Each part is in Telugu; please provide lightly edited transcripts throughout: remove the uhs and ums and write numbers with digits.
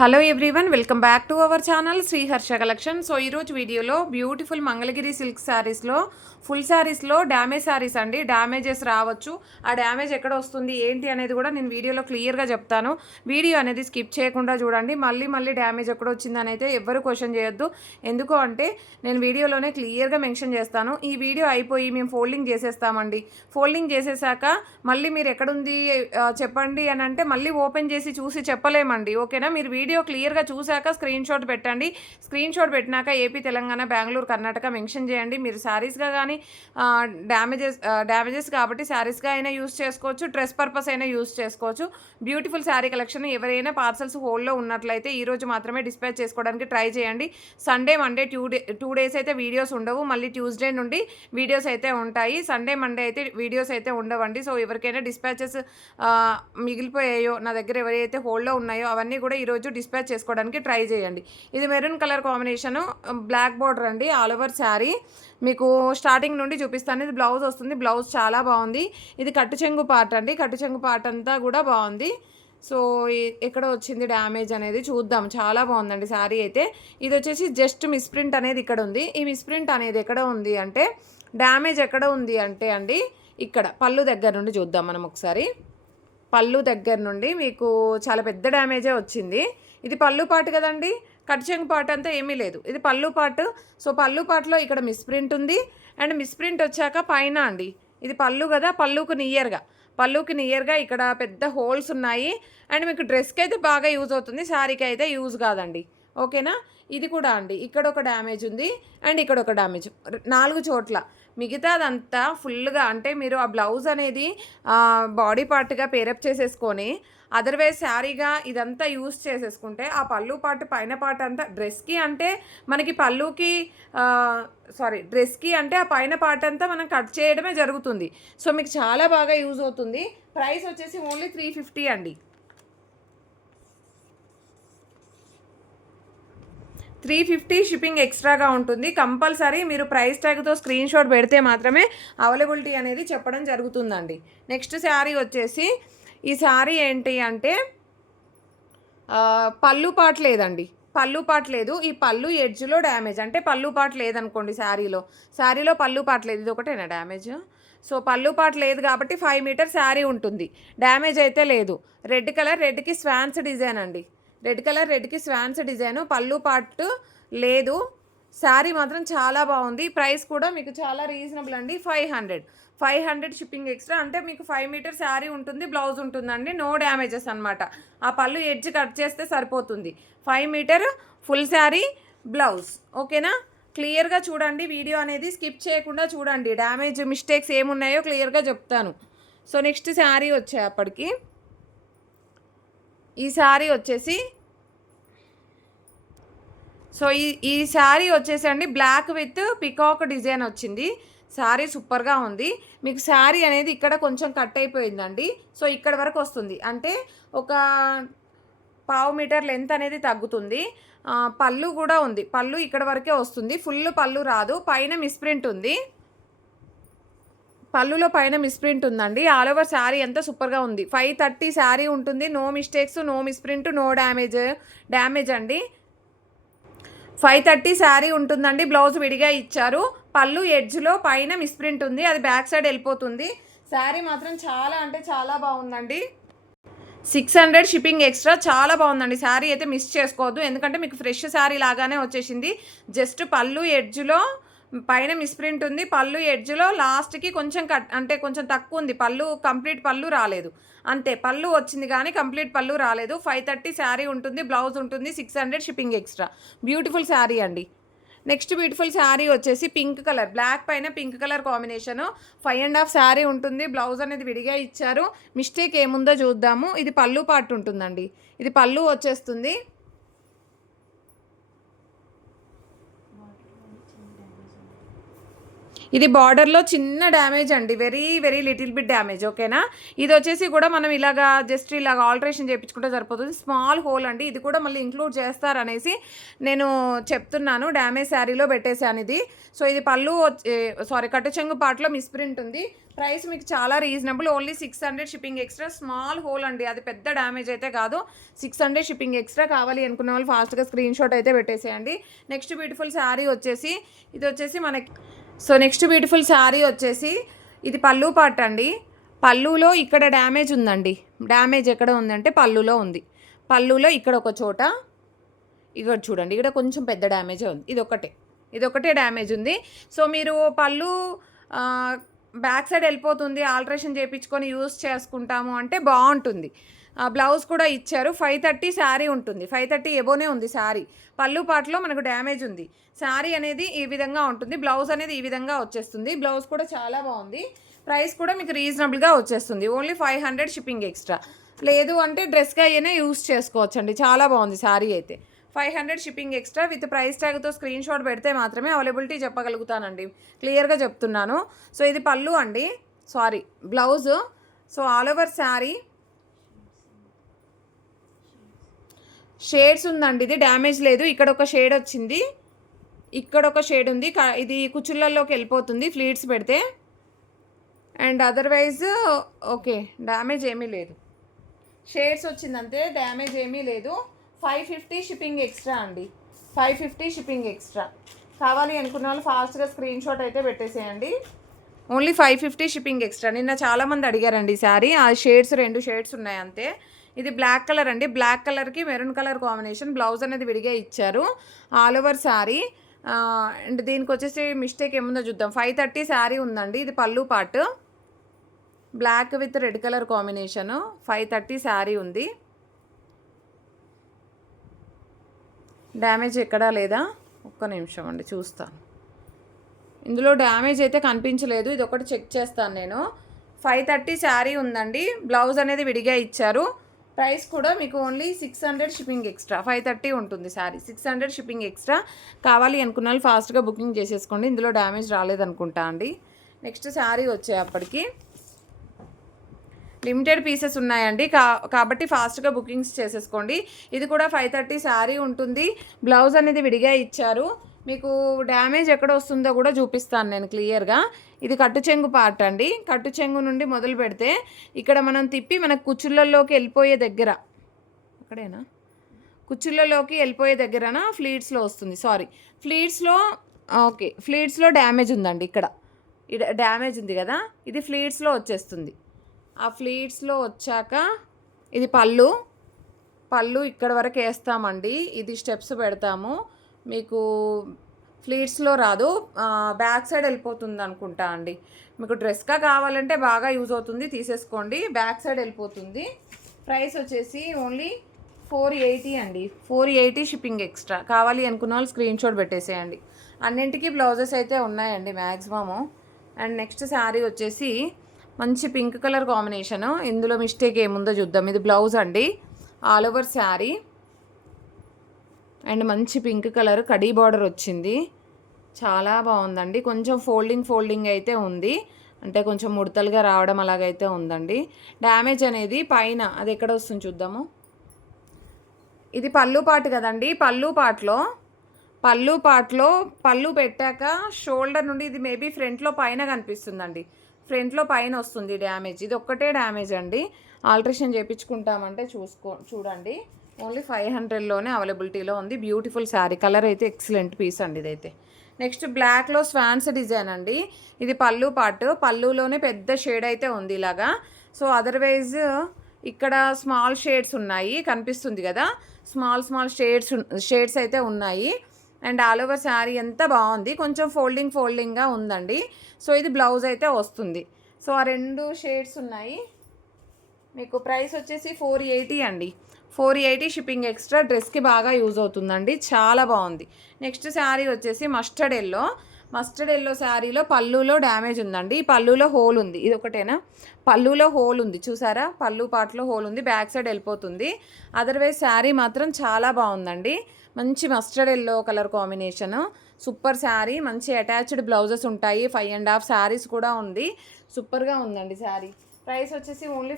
Hello everyone, welcome back to our channel Shri Harsha collection. So ఈరోజు వీడియోలో బ్యూటిఫుల్ మంగళగిరి సిల్క్ శారీస్లో ఫుల్ శారీస్లో డ్యామేజ్ శారీస్ అండి. డ్యామేజెస్ రావచ్చు, ఆ డ్యామేజ్ ఎక్కడ వస్తుంది ఏంటి అనేది కూడా నేను వీడియోలో క్లియర్గా చెప్తాను. వీడియో అనేది స్కిప్ చేయకుండా చూడండి. మళ్ళీ డ్యామేజ్ ఎక్కడ వచ్చిందని అయితే ఎవ్వరు క్వశ్చన్ చేయొద్దు. ఎందుకు అంటే నేను వీడియోలోనే క్లియర్గా మెన్షన్ చేస్తాను. ఈ వీడియో అయిపోయి మేము ఫోల్డింగ్ చేసేస్తామండి. ఫోల్డింగ్ చేసేసాక మళ్ళీ మీరు ఎక్కడుంది చెప్పండి అని అంటే మళ్ళీ ఓపెన్ చేసి చూసి చెప్పలేమండి. ఓకేనా? మీరు వీడియో క్లియర్గా చూశాక స్క్రీన్ షాట్ పెట్టండి. స్క్రీన్ షాట్ పెట్టినాక ఏపీ, తెలంగాణ, బెంగళూరు, కర్ణాటక మెన్షన్ చేయండి. మీరు శారీస్గా కానీ డ్యామేజెస్ కాబట్టి శారీస్గా అయినా యూస్ చేసుకోవచ్చు, డ్రెస్ పర్పస్ అయినా యూస్ చేసుకోవచ్చు. Beautiful sari collection. ఎవరైనా పార్సల్స్ హోల్డ్లో ఉన్నట్లయితే ఈరోజు మాత్రమే డిస్పాచ్ చేసుకోవడానికి ట్రై చేయండి. సండే మండే టూ డేస్ అయితే వీడియోస్ ఉండవు. మళ్ళీ ట్యూస్డే నుండి వీడియోస్ అయితే ఉంటాయి. సండే మండే అయితే వీడియోస్ అయితే ఉండవండి. సో ఎవరికైనా డిస్పాచెస్ మిగిలిపోయాయో, నా దగ్గర ఎవరైతే హోల్డ్లో ఉన్నాయో అవన్నీ కూడా ఈరోజు డిస్పాచ్ చేసుకోవడానికి ట్రై చేయండి. ఇది maroon colour combination, black border అండి, ఆల్ ఓవర్ శారీ. మీకు స్టార్టింగ్ నుండి చూపిస్తాను. ఇది బ్లౌజ్ వస్తుంది. బ్లౌజ్ చాలా బాగుంది. ఇది కట్టు చెంగు పార్ట్ అండి. కట్టు చెంగు పార్ట్ అంతా కూడా బాగుంది. సో ఎక్కడ వచ్చింది డ్యామేజ్ అనేది చూద్దాం. చాలా బాగుందండి శారీ అయితే. ఇది వచ్చేసి జస్ట్ మిస్ప్రింట్ అనేది ఇక్కడ ఉంది. ఈ మిస్ప్రింట్ అనేది ఎక్కడ ఉంది అంటే, డ్యామేజ్ ఎక్కడ ఉంది అంటే అండి, ఇక్కడ పళ్ళు దగ్గర నుండి చూద్దాం మనం ఒకసారి. పళ్ళు దగ్గర నుండి మీకు చాలా పెద్ద డ్యామేజే వచ్చింది. ఇది పళ్ళు పాటు కదండి, కట్ చెంగు పార్ట్ అంతా ఏమీ లేదు. ఇది పళ్ళు పార్ట్. సో పళ్ళు పార్ట్లో ఇక్కడ మిస్ప్రింట్ ఉంది. అండ్ మిస్ప్రింట్ వచ్చాక పైన అండి, ఇది పళ్ళు కదా, పళ్ళుకి నియర్గా ఇక్కడ పెద్ద హోల్స్ ఉన్నాయి. అండ్ మీకు డ్రెస్కి అయితే బాగా యూజ్ అవుతుంది, శారీకి అయితే యూజ్ కాదండి. ఓకేనా? ఇది కూడా అండి, ఇక్కడ ఒక డ్యామేజ్ ఉంది అండ్ ఇక్కడ ఒక డ్యామేజ్, 4 చోట్ల. మిగతాదంతా ఫుల్గా అంటే మీరు ఆ బ్లౌజ్ అనేది బాడీ పార్ట్గా పేరప్ చేసేసుకొని అదర్వైజ్ శారీగా ఇదంతా యూస్ చేసేసుకుంటే ఆ పళ్ళు పార్ట్ పైన పార్ట్ అంతా డ్రెస్కి అంటే మనకి డ్రెస్కి అంటే ఆ పైన పార్ట్ అంతా మనం కట్ చేయడమే జరుగుతుంది. సో మీకు చాలా బాగా యూజ్ అవుతుంది. ప్రైస్ వచ్చేసి ఓన్లీ 350 అండి. 350 షిప్పింగ్ ఎక్స్ట్రాగా ఉంటుంది. కంపల్సరీ మీరు ప్రైస్ ట్యాగ్తో స్క్రీన్ షాట్ పెడితే మాత్రమే అవైలబిలిటీ అనేది చెప్పడం జరుగుతుందండి. నెక్స్ట్ శారీ వచ్చేసి, ఈ శారీ ఏంటి అంటే పళ్ళు పాట్ లేదండి, పళ్ళు పాట్ లేదు. ఈ పళ్ళు ఎడ్జ్లో డ్యామేజ్, అంటే పళ్ళు పాట్ లేదనుకోండి శారీలో పళ్ళు పాట్ లేదు. ఇది ఒకటేనా డ్యామేజ్? సో పళ్ళు పాట్ లేదు కాబట్టి 5 మీటర్ శారీ ఉంటుంది. డ్యామేజ్ అయితే లేదు. రెడ్ కలర్, రెడ్కి స్వాన్స్ డిజైన్ అండి. రెడ్కి స్వాన్స్ డిజైను, పళ్ళు పార్ట్ లేదు. శారీ మాత్రం చాలా బాగుంది. ప్రైస్ కూడా మీకు చాలా రీజనబుల్ అండి. 500 షిప్పింగ్ ఎక్స్ట్రా. అంటే మీకు 5 మీటర్ శారీ ఉంటుంది, బ్లౌజ్ ఉంటుందండి. నో డ్యామేజెస్ అనమాట. ఆ పళ్ళు ఎడ్జ్ కట్ చేస్తే సరిపోతుంది. 5 మీటర్ ఫుల్ శారీ, బ్లౌజ్. ఓకేనా? క్లియర్గా చూడండి, వీడియో అనేది స్కిప్ చేయకుండా చూడండి. డ్యామేజ్ మిస్టేక్స్ ఏమున్నాయో క్లియర్గా చెప్తాను. సో నెక్స్ట్ శారీ వచ్చేప్పటికి, ఈ శారీ వచ్చేసి, ఈ శారీ వచ్చేసి అండి బ్లాక్ విత్ పికాక్ డిజైన్ వచ్చింది. శారీ సూపర్గా ఉంది. మీకు శారీ అనేది ఇక్కడ కొంచెం కట్ అయిపోయిందండి. సో ఇక్కడ వరకు వస్తుంది, అంటే ఒక 1/2 మీటర్ లెంత్ అనేది తగ్గుతుంది. పళ్ళు కూడా ఉంది, పళ్ళు ఇక్కడ వరకే వస్తుంది. ఫుల్ పళ్ళు రాదు. పైన మిస్ప్రింట్ ఉంది, పళ్ళులో పైన మిస్ప్రింట్ ఉందండి. ఆల్ ఓవర్ శారీ అంతా సూపర్గా ఉంది. 530 శారీ ఉంటుంది. No mistakes, no misprint, no damage అండి. 530 శారీ ఉంటుందండి. బ్లౌజ్ విడిగా ఇచ్చారు. పళ్ళు ఎడ్జ్లో పైన మిస్ప్రింట్ ఉంది, అది బ్యాక్ సైడ్ వెళ్ళిపోతుంది. శారీ మాత్రం చాలా అంటే చాలా బాగుందండి. 600 షిప్పింగ్ ఎక్స్ట్రా. చాలా బాగుందండి. శారీ అయితే మిస్ చేసుకోవద్దు, ఎందుకంటే మీకు ఫ్రెష్ శారీ లాగానే వచ్చేసింది. జస్ట్ పళ్ళు ఎడ్జ్లో పైన మిస్ప్రింట్ ఉంది, పళ్ళు ఎడ్జ్లో లాస్ట్కి కొంచెం అంటే కొంచెం తక్కువ ఉంది. పళ్ళు కంప్లీట్ పళ్ళు రాలేదు, అంతే. పళ్ళు వచ్చింది కానీ కంప్లీట్ పళ్ళు రాలేదు. 530 శారీ ఉంటుంది, బ్లౌజ్ ఉంటుంది. 600 షిప్పింగ్ ఎక్స్ట్రా. బ్యూటిఫుల్ శారీ అండి. నెక్స్ట్ బ్యూటిఫుల్ శారీ వచ్చేసి పింక్ కలర్, బ్లాక్ పైన పింక్ కలర్ కాంబినేషను. 5.5 శారీ ఉంటుంది. బ్లౌజ్ అనేది విడిగా ఇచ్చారు. మిస్టేక్ ఏముందో చూద్దాము. ఇది పళ్ళు పార్ట్ ఉంటుందండి. ఇది పళ్ళు వచ్చేస్తుంది. ఇది బార్డర్లో చిన్న డ్యామేజ్ అండి, very very little bit damage, ఓకేనా. ఇది వచ్చేసి కూడా మనం ఇలాగా జస్ట్ ఇలాగ ఆల్టరేషన్ చేయించుకుంటే సరిపోతుంది. స్మాల్ హోల్ అండి, ఇది కూడా మళ్ళీ ఇంక్లూడ్ చేస్తారనేసి నేను చెప్తున్నాను. డ్యామేజ్ శారీలో పెట్టేశాను ఇది. సో ఇది పళ్ళు కట్టు చెంగు పాటలో మిస్ప్రింట్ ఉంది. ప్రైస్ మీకు చాలా reasonable, only 600 shipping extra. Small whole అండి, అది పెద్ద డ్యామేజ్ అయితే కాదు. 600 షిప్పింగ్ ఎక్స్ట్రా. కావాలి అనుకున్న వాళ్ళు ఫాస్ట్గా స్క్రీన్ షాట్ అయితే పెట్టేసేయండి. నెక్స్ట్ బ్యూటిఫుల్ శారీ వచ్చేసి ఇది వచ్చేసి మనకి నెక్స్ట్ బ్యూటిఫుల్ శారీ వచ్చేసి ఇది పళ్ళు పాట అండి. పళ్ళులో ఇక్కడ డ్యామేజ్ ఉందండి. డ్యామేజ్ ఎక్కడ ఉందంటే పళ్ళులో ఉంది. పళ్ళులో ఇక్కడ ఒక చోట, ఇక్కడ చూడండి, ఇక్కడ కొంచెం పెద్ద డ్యామేజే ఉంది. ఇదొకటే డ్యామేజ్ ఉంది. సో మీరు పళ్ళు బ్యాక్ సైడ్ వెళ్ళిపోతుంది, ఆల్టరేషన్ చేయించుకొని యూస్ చేసుకుంటాము అంటే బాగుంటుంది. బ్లౌజ్ కూడా ఇచ్చారు. 530 శారీ ఉంటుంది, 530 ఎబోనే ఉంది శారీ. పళ్ళు పాటలో మనకు డ్యామేజ్ ఉంది. శారీ అనేది ఈ విధంగా ఉంటుంది, బ్లౌజ్ అనేది ఈ విధంగా వచ్చేస్తుంది. బ్లౌజ్ కూడా చాలా బాగుంది. ప్రైస్ కూడా మీకు రీజనబుల్గా వచ్చేస్తుంది, ఓన్లీ 500 షిప్పింగ్ ఎక్స్ట్రా. లేదు అంటే డ్రెస్గా అయినా యూస్ చేసుకోవచ్చండి. చాలా బాగుంది శారీ అయితే. 500 షిప్పింగ్ ఎక్స్ట్రా విత్ ప్రైస్ ట్యాగ్తో స్క్రీన్ షాట్ పెడితే మాత్రమే అవైలబిలిటీ చెప్పగలుగుతానండి, క్లియర్గా చెప్తున్నాను. సో ఇది పళ్ళు అండి, blouse. So all over sari shades ఉందండి, ఇది డ్యామేజ్ లేదు. ఇక్కడ ఒక షేడ్ వచ్చింది, ఇక్కడ ఒక షేడ్ ఉంది. ఇది కుచ్చుళ్ళల్లోకి వెళ్ళిపోతుంది ఫ్లీట్స్ పెడితే. అండ్ అదర్వైజ్ ఓకే, డ్యామేజ్ ఏమీ లేదు. షేడ్స్ వచ్చిందంతే, డ్యామేజ్ ఏమీ లేదు. 550 షిప్పింగ్ ఎక్స్ట్రా అండి, 550 షిప్పింగ్ ఎక్స్ట్రా. కావాలి అనుకున్న వాళ్ళు ఫాస్ట్గా స్క్రీన్ షాట్ అయితే పెట్టేసేయండి. Only 550 shipping extra. నిన్న చాలామంది అడిగారండి ఈ శారీ. ఆ షేడ్స్ 2 షేడ్స్ ఉన్నాయి అంతే. ఇది బ్లాక్ కలర్ అండి, బ్లాక్ కలర్కి మెరూన్ కలర్ కాంబినేషన్. బ్లౌజ్ అనేది విడిగా ఇచ్చారు. All over sari. అండ్ దీనికి వచ్చేసి మిస్టేక్ ఏముందో చూద్దాం. 530 శారీ ఉందండి. ఇది pallu part, black with red colour combination. 530 sari ఉంది. డ్యామేజ్ ఎక్కడా లేదా? ఒక్క నిమిషం అండి చూస్తాను. ఇందులో డ్యామేజ్ అయితే కనిపించలేదు, ఇది ఒకటి చెక్ చేస్తాను నేను. 530 శారీ ఉందండి. బ్లౌజ్ అనేది విడిగా ఇచ్చారు. ప్రైస్ కూడా మీకు ఓన్లీ 600 షిప్పింగ్ ఎక్స్ట్రా. 530 ఉంటుంది శారీ, 600 షిప్పింగ్ ఎక్స్ట్రా. కావాలి అనుకున్న వాళ్ళు ఫాస్ట్గా బుకింగ్ చేసేసుకోండి. ఇందులో డ్యామేజ్ రాలేదనుకుంటా అండి. నెక్స్ట్ శారీ వచ్చేప్పటికి లిమిటెడ్ పీసెస్ ఉన్నాయండి, కాబట్టి ఫాస్ట్గా బుకింగ్స్ చేసేసుకోండి. ఇది కూడా 530 శారీ ఉంటుంది. బ్లౌజ్ అనేది విడిగా ఇచ్చారు. మీకు డ్యామేజ్ ఎక్కడ వస్తుందో కూడా చూపిస్తాను నేను క్లియర్గా. ఇది కట్టు చెంగు పార్ట్ అండి. కట్టు చెంగు నుండి మొదలు పెడితే ఇక్కడ మనం తిప్పి మనకు కుచ్చుళ్ళల్లోకి వెళ్ళిపోయే దగ్గర, అక్కడేనా, కుచ్చుళ్ళలోకి వెళ్ళిపోయే దగ్గరన ఫ్లీట్స్లో వస్తుంది. ఫ్లీట్స్లో ఓకే, ఫ్లీట్స్లో డ్యామేజ్ ఉందండి. ఇక్కడ డ్యామేజ్ ఉంది కదా, ఇది ఫ్లీట్స్లో వచ్చేస్తుంది. ఆ ఫ్లీట్స్లో వచ్చాక ఇది పళ్ళు ఇక్కడ వరకు వేస్తామండి. ఇది స్టెప్స్ పెడతాము. మీకు ఫ్లీట్స్లో రాదు, బ్యాక్ సైడ్ వెళ్ళిపోతుంది అనుకుంటా అండి. మీకు డ్రెస్గా కావాలంటే బాగా యూజ్ అవుతుంది, తీసేసుకోండి. బ్యాక్ సైడ్ వెళ్ళిపోతుంది. ప్రైస్ వచ్చేసి ఓన్లీ 480 అండి, 480 షిప్పింగ్ ఎక్స్ట్రా. కావాలి అనుకున్న వాళ్ళు స్క్రీన్ షాట్ పెట్టేసేయండి. అన్నింటికీ బ్లౌజెస్ అయితే ఉన్నాయండి మ్యాక్సిమము. అండ్ నెక్స్ట్ శారీ వచ్చేసి మంచి పింక్ కలర్ కాంబినేషను. ఇందులో మిస్టేక్ ఏముందో చూద్దాం. ఇది బ్లౌజ్ అండి, ఆల్ ఓవర్ శారీ. అండ్ మంచి పింక్ కలర్ కడీ బార్డర్ వచ్చింది, చాలా బాగుందండి. కొంచెం ఫోల్డింగ్ అయితే ఉంది, అంటే కొంచెం ముడతలుగా రావడం అలాగైతే ఉందండి. డ్యామేజ్ అనేది పైన అది ఎక్కడ వస్తుంది చూద్దాము. ఇది పళ్ళు పాటు కదండి. పళ్ళు పాటలో పళ్ళు పెట్టాక షోల్డర్ నుండి ఇది మేబీ ఫ్రంట్లో పైన కనిపిస్తుందండి, ఫ్రంట్లో పైన వస్తుంది డ్యామేజ్. ఇది ఒక్కటే డ్యామేజ్ అండి. ఆల్టరేషన్ చేయించుకుంటామంటే చూడండి. ఓన్లీ 500లోనే అవైలబిలిటీలో ఉంది. బ్యూటిఫుల్ శారీ, కలర్ అయితే ఎక్సలెంట్ పీస్ అండి ఇదైతే. నెక్స్ట్ బ్లాక్లో స్వాన్స్ డిజైన్ అండి. ఇది పళ్ళు పార్ట్, పళ్ళులోనే పెద్ద షేడ్ అయితే ఉంది ఇలాగా. సో అదర్వైజ్ ఇక్కడ స్మాల్ షేడ్స్ ఉన్నాయి, కనిపిస్తుంది కదా, స్మాల్ షేడ్స్ అయితే ఉన్నాయి. అండ్ ఆల్ ఓవర్ శారీ ఎంత బాగుంది, కొంచెం ఫోల్డింగ్గా ఉందండి. సో ఇది బ్లౌజ్ అయితే వస్తుంది. సో ఆ 2 షేడ్స్ ఉన్నాయి. మీకు ప్రైస్ వచ్చేసి 480 అండి, 480 షిప్పింగ్ ఎక్స్ట్రా. డ్రెస్కి బాగా యూజ్ అవుతుందండి, చాలా బాగుంది. నెక్స్ట్ శారీ వచ్చేసి మస్టర్డ్ ఎల్లో. మస్టర్డ్ ఎల్లో శారీలో పళ్ళులో డ్యామేజ్ ఉందండి. పళ్ళులో హోల్ ఉంది. ఇది ఒకటేనా? పళ్ళులో హోల్ ఉంది చూసారా? పళ్ళు పాటలో హోల్ ఉంది, బ్యాక్ సైడ్ వెళ్ళిపోతుంది. అదర్వైజ్ శారీ మాత్రం చాలా బాగుందండి. మంచి mustard yellow colour combination, super sari. మంచి అటాచ్డ్ బ్లౌజెస్ ఉంటాయి, 5.5 శారీస్ కూడా ఉంది. సూపర్గా ఉందండి శారీ. ప్రైస్ వచ్చేసి ఓన్లీ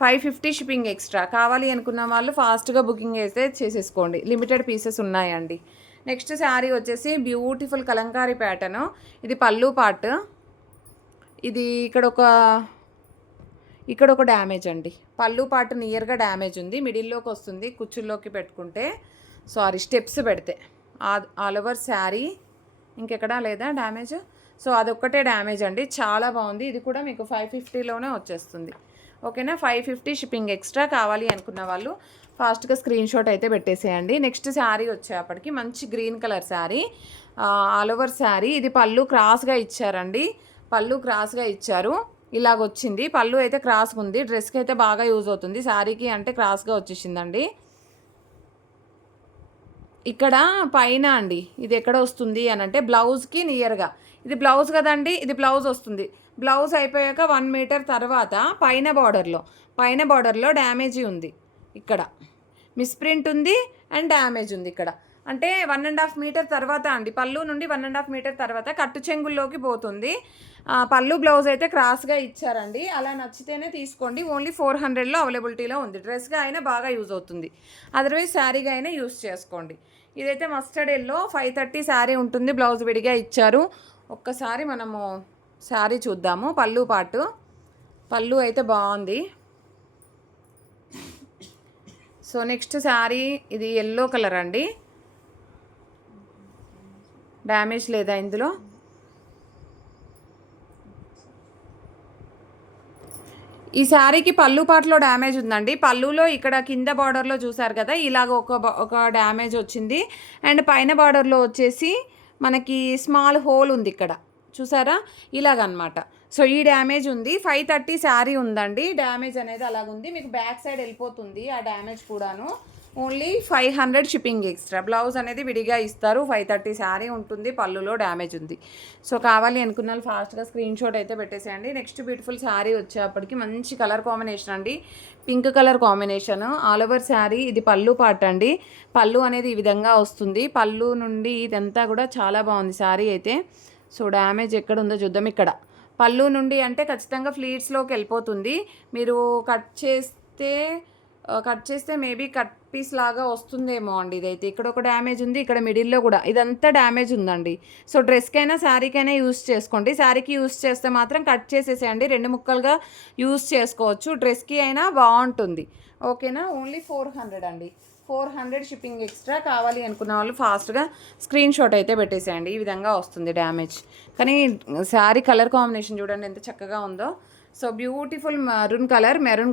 550 షిప్పింగ్ ఎక్స్ట్రా. కావాలి అనుకున్న వాళ్ళు ఫాస్ట్గా బుకింగ్ అయితే చేసేసుకోండి, లిమిటెడ్ పీసెస్ ఉన్నాయండి. నెక్స్ట్ శారీ వచ్చేసి బ్యూటిఫుల్ కలంకారీ ప్యాటర్న్. ఇది పళ్ళు పార్ట్. ఇది ఇక్కడ ఒక డ్యామేజ్ అండి. పళ్ళు పార్ట్ నియర్గా డ్యామేజ్ ఉంది, మిడిల్లోకి వస్తుంది కుచ్చుల్లోకి పెట్టుకుంటే, సారీ స్టెప్స్ పెడితే. ఆల్ ఓవర్ శారీ ఇంకెక్కడా లేదా డ్యామేజ్. సో అదొక్కటే డ్యామేజ్ అండి. చాలా బాగుంది. ఇది కూడా మీకు 550లోనే వచ్చేస్తుంది. ఓకేనా? 550 షిప్పింగ్ ఎక్స్ట్రా. కావాలి అనుకున్న వాళ్ళు ఫాస్ట్గా స్క్రీన్ షాట్ అయితే పెట్టేసేయండి. నెక్స్ట్ శారీ వచ్చేప్పటికి మంచి green colour sari, all over sari. ఇది పళ్ళు క్రాస్గా ఇచ్చారండి, పళ్ళు క్రాస్గా ఇచ్చారు. ఇలాగొచ్చింది పళ్ళు అయితే క్రాస్గా ఉంది. డ్రెస్కి అయితే బాగా యూజ్ అవుతుంది, శారీకి అంటే క్రాస్గా వచ్చేసిందండి. ఇక్కడ పైన అండి ఇది ఎక్కడ వస్తుంది అని అంటే బ్లౌజ్కి నియర్గా, ఇది బ్లౌజ్ కదండి, ఇది బ్లౌజ్ వస్తుంది. బ్లౌజ్ అయిపోయాక 1 మీటర్ తర్వాత పైన బార్డర్లో డ్యామేజీ ఉంది. ఇక్కడ మిస్ప్రింట్ ఉంది అండ్ డ్యామేజ్ ఉంది ఇక్కడ. అంటే 1.5 మీటర్ తర్వాత అండి, పళ్ళు నుండి 1.5 మీటర్ తర్వాత కట్టు చెంగుల్లోకి పోతుంది. పళ్ళు బ్లౌజ్ అయితే క్రాస్గా ఇచ్చారండి. అలా నచ్చితేనే తీసుకోండి. ఓన్లీ 400లో అవైలబిలిటీలో ఉంది. డ్రెస్గా అయినా బాగా యూజ్ అవుతుంది, అదర్వైజ్ శారీగా అయినా యూజ్ చేసుకోండి. ఇదైతే మస్టర్డ్ ఎల్లో 530 శారీ ఉంటుంది, బ్లౌజ్ విడిగా ఇచ్చారు. ఒక్కసారి మనము శారీ చూద్దాము. పళ్ళు అయితే బాగుంది. సో నెక్స్ట్ శారీ ఇది ఎల్లో కలర్ అండి, డ్యామేజ్ లేదా ఇందులో? ఈ శారీకి పళ్ళు పాటలో డ్యామేజ్ ఉందండి. పళ్ళులో ఇక్కడ కింద బార్డర్లో చూసారు కదా, ఇలాగ ఒక డ్యామేజ్ వచ్చింది. అండ్ పైన బార్డర్లో వచ్చేసి మనకి స్మాల్ హోల్ ఉంది ఇక్కడ, చూసారా? ఇలాగనమాట. సో ఈ డ్యామేజ్ ఉంది. 530 శారీ ఉందండి, డ్యామేజ్ అనేది అలాగుంది. మీకు బ్యాక్ సైడ్ వెళ్ళిపోతుంది ఆ డ్యామేజ్ కూడాను. Only 500 shipping extra. బ్లౌజ్ అనేది విడిగా ఇస్తారు. 530 శారీ ఉంటుంది, పళ్ళులో డ్యామేజ్ ఉంది. సో కావాలి అనుకున్న వాళ్ళు ఫాస్ట్గా స్క్రీన్ షాట్ అయితే పెట్టేసేయండి. నెక్స్ట్ బ్యూటిఫుల్ శారీ వచ్చేప్పటికి మంచి కలర్ కాంబినేషన్ అండి, pink colour combination, all over sari. ఇది పళ్ళు పార్ట్ అండి. పళ్ళు అనేది ఈ విధంగా వస్తుంది. పళ్ళు నుండి ఇదంతా కూడా చాలా బాగుంది శారీ అయితే. సో డ్యామేజ్ ఎక్కడ ఉందో చూద్దాం. ఇక్కడ పళ్ళు నుండి అంటే ఖచ్చితంగా ఫ్లీట్స్లోకి వెళ్ళిపోతుంది. మీరు కట్ చేస్తే మేబీ కట్ పీస్ లాగా వస్తుందేమో అండి. ఇదైతే ఇక్కడ ఒక డ్యామేజ్ ఉంది, ఇక్కడ మిడిల్లో కూడా ఇదంతా డ్యామేజ్ ఉందండి. సో డ్రెస్కైనా శారీకైనా యూస్ చేసుకోండి. శారీకి యూస్ చేస్తే మాత్రం కట్ చేసేసేయండి, 2 ముక్కలుగా యూస్ చేసుకోవచ్చు. డ్రెస్కి అయినా బాగుంటుంది. ఓకేనా? ఓన్లీ 400 అండి, 400 షిప్పింగ్ ఎక్స్ట్రా. కావాలి అనుకున్న వాళ్ళు ఫాస్ట్గా స్క్రీన్ షాట్ అయితే పెట్టేసేయండి. ఈ విధంగా వస్తుంది డ్యామేజ్. కానీ శారీ కలర్ కాంబినేషన్ చూడండి ఎంత చక్కగా ఉందో. సో బ్యూటిఫుల్ మెరూన్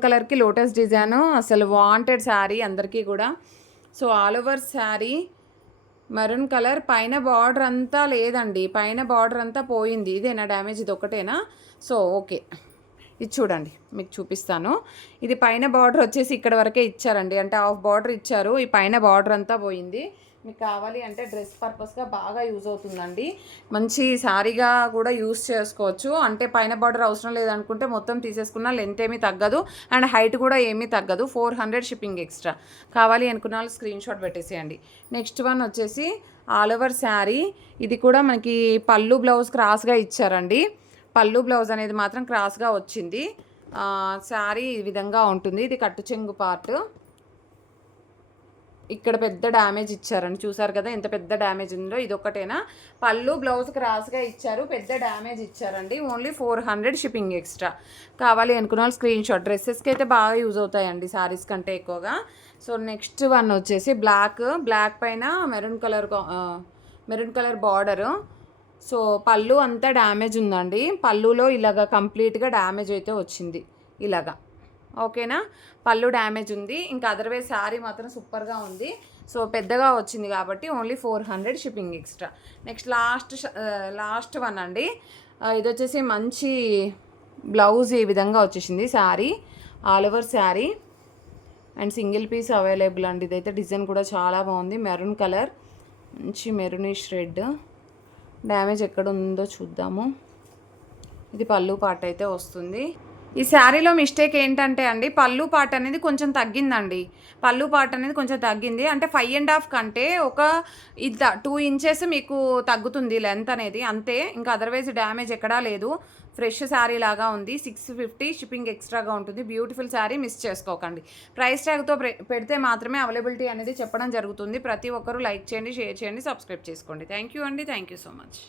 కలర్కి లోటస్ డిజైన్, అసలు వాంటెడ్ శారీ అందరికీ కూడా. So all over sari maroon colour. పైన బార్డర్ అంతా లేదండి, పైన బార్డర్ అంతా పోయింది. ఇదేనా డ్యామేజ్? ఇది ఒకటేనా? సో ఓకే, ఇది చూడండి మీకు చూపిస్తాను. ఇది పైన బార్డర్ వచ్చేసి ఇక్కడ వరకే ఇచ్చారండి, అంటే హాఫ్ బార్డర్ ఇచ్చారు. ఈ పైన బార్డర్ అంతా పోయింది. మీకు కావాలి అంటే డ్రెస్ పర్పస్గా బాగా యూజ్ అవుతుందండి. మంచి శారీగా కూడా యూజ్ చేసుకోవచ్చు. అంటే పైన బార్డర్ అవసరం లేదనుకుంటే మొత్తం తీసేసుకున్న లెంత్ ఏమీ తగ్గదు అండ్ హైట్ కూడా ఏమీ తగ్గదు. 400 షిప్పింగ్ ఎక్స్ట్రా. కావాలి అనుకున్న వాళ్ళు స్క్రీన్ షాట్ పెట్టేసేయండి. నెక్స్ట్ వన్ వచ్చేసి ఆల్ ఓవర్ శారీ. ఇది కూడా మనకి పళ్ళు బ్లౌజ్ క్రాస్గా ఇచ్చారండి. పళ్ళు బ్లౌజ్ అనేది మాత్రం క్రాస్గా వచ్చింది. శారీ ఈ విధంగా ఉంటుంది. ఇది కట్టు చెంగు పార్ట్. ఇక్కడ పెద్ద డ్యామేజ్ ఇచ్చారండి, చూసారు కదా ఎంత పెద్ద డ్యామేజ్ ఉందో. ఇది ఒకటేనా? పళ్ళు బ్లౌజ్ క్రాస్గా ఇచ్చారు, పెద్ద డ్యామేజ్ ఇచ్చారండి. Only 400 shipping extra. కావాలి అనుకున్న వాళ్ళు స్క్రీన్ షాట్. డ్రెస్సెస్కి అయితే బాగా యూజ్ అవుతాయండి శారీస్ కంటే ఎక్కువగా. సో నెక్స్ట్ వన్ వచ్చేసి బ్లాక్ పైన మెరూన్ కలర్ బార్డరు. సో పళ్ళు అంతా డ్యామేజ్ ఉందండి. పళ్ళులో ఇలాగ కంప్లీట్గా డ్యామేజ్ అయితే వచ్చింది ఇలాగా. ఓకేనా? పళ్ళు డ్యామేజ్ ఉంది. ఇంకా అదర్వైజ్ శారీ మాత్రం సూపర్గా ఉంది. సో పెద్దగా వచ్చింది కాబట్టి only 400 shipping extra. Next last one అండి. ఇది వచ్చేసి మంచి బ్లౌజ్ ఈ విధంగా వచ్చేసింది sari, all over sari and single piece available అండి. ఇదైతే డిజైన్ కూడా చాలా బాగుంది. మెరూన్ కలర్, మంచి మెరూనిష్ రెడ్, డ్యామేజ్ ఎక్కడ ఉందో చూద్దాము. ఇది పళ్ళు పార్ట్ అయితే వస్తుంది. ఈ శారీలో మిస్టేక్ ఏంటంటే అండి, పళ్ళు పార్ట్ అనేది కొంచెం తగ్గిందండి. పళ్ళు పార్ట్ అనేది కొంచెం తగ్గింది. అంటే 5.5 కంటే ఒక 2 ఇంచెస్ మీకు తగ్గుతుంది లెంత్ అనేది అంతే. ఇంకా అదర్వైజ్ డ్యామేజ్ ఎక్కడా లేదు. ఫ్రెష్ శారీ లాగా ఉంది. 650 షిప్పింగ్ ఎక్స్ట్రాగా ఉంటుంది. బ్యూటిఫుల్ శారీ మిస్ చేసుకోకండి. ప్రైస్ ట్యాగ్తో పెడితే మాత్రమే అవైలబిలిటీ అనేది చెప్పడం జరుగుతుంది. ప్రతి ఒక్కరూ లైక్ చేయండి, షేర్ చేయండి, సబ్స్క్రైబ్ చేసుకోండి. థ్యాంక్ యూ అండి. Thank you so much.